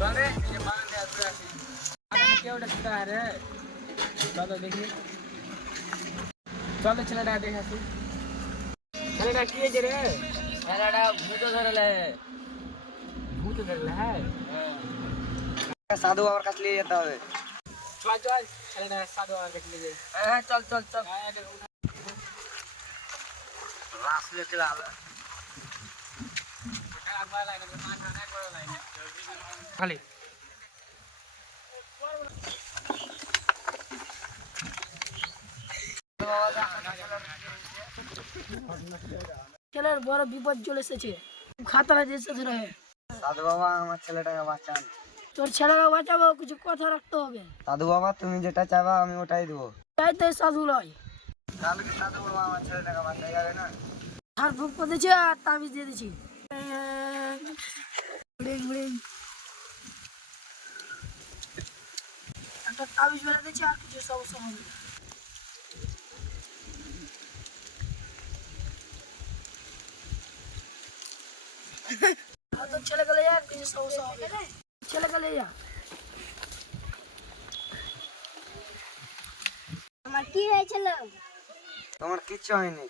चल रे ये बांध दे पूरा सी आने केवड़ा छुटा है रे चलो देखिए चलो ছেলেটা দেখাছি ছেলেটা কি হয়েছে রে ছেলেটা ভূত ধরলে হ্যাঁ সাধু বাবার কাছে নিয়ে যেতে হবে। চল চল ছেলেটা সাধু বাবার কাছে নিয়ে যাই হ্যাঁ চল চল চল রাসলে চলে আলো খালি ছেলের বড় বিপদ চলে এসেছে খাতরা যেতে ধরে সাধু বাবা আমার ছেলেটাকে বাঁচান। তোর ছেলেকে বাঁচাবো কিছু কথা রাখতে হবে সাধু বাবা তুমি যেটা চাইবা আমি ওটাই দেবো। তাই তো সাধু লয় কালকে সাধু বাবা আমার ছেলেটাকে বাঁচাই যাবে না। ঝাড় ফুঁক করে দিয়েছে আর তাবিজ দিয়ে দিচ্ছি একটা তাবিজ বেলা দিয়েছি আর কিছু সমস্যা হবে না। আর তোর ছেলেকে লে যা আর কিছু সমস্যা হবে না। ছেলেকে লে যা আমার কি হয়েছিল? তোমার কিচ্ছু হয়নি।